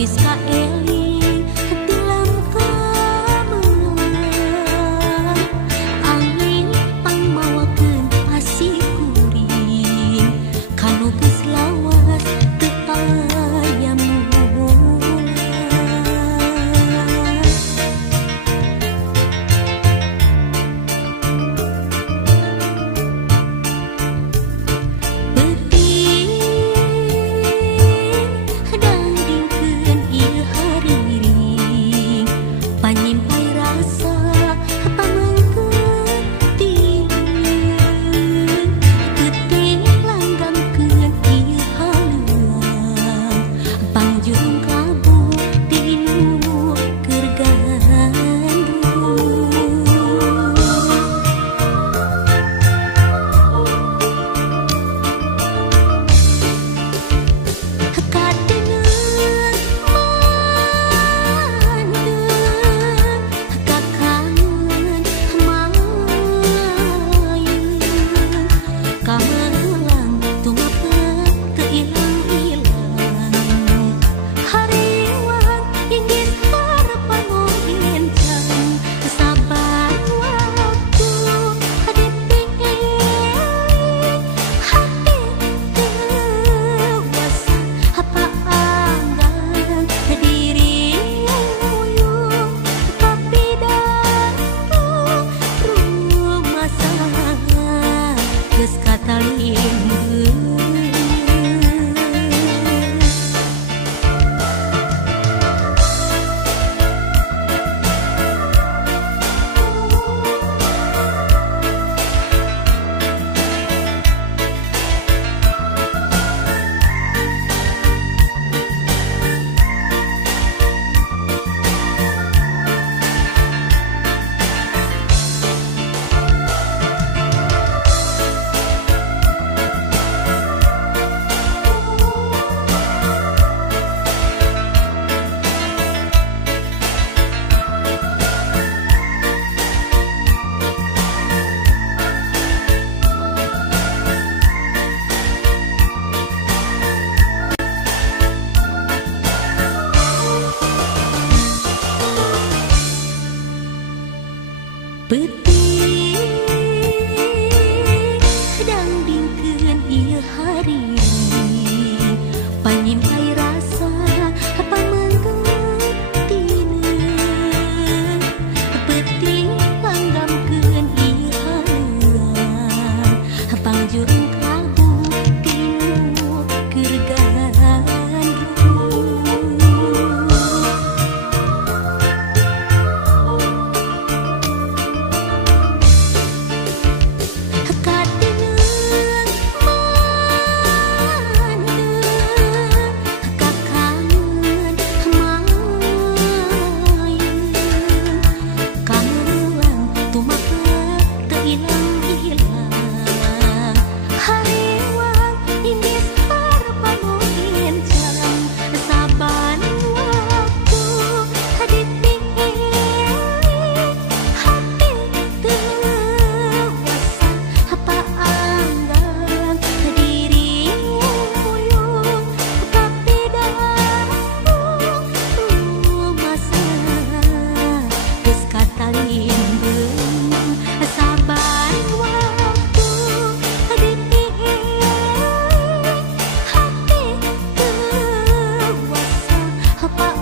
Awis ka eling tilam kamelang angin pangmawakeun asih kuring kanu geus lawas teu aya mulang. Panyimpai rasa pamengkeun tieuing teuting langgangkeun ieu haluang pangjung kabu tinu keur gandrung. Kadengeun kamelang tumapeuh teu ilang-ilang hariwang inggis harapan encang sabar waktu dipingin hati dewasa paanggan diri uyung tapi datang rumah sangat geus katalimbeun. Peuting dangdingkeun ieu hariring panyimpai rasa pamengkeun tineung peuting langgamkeun ieu haluang pangjurung kabu tinu keur gandrung. Apa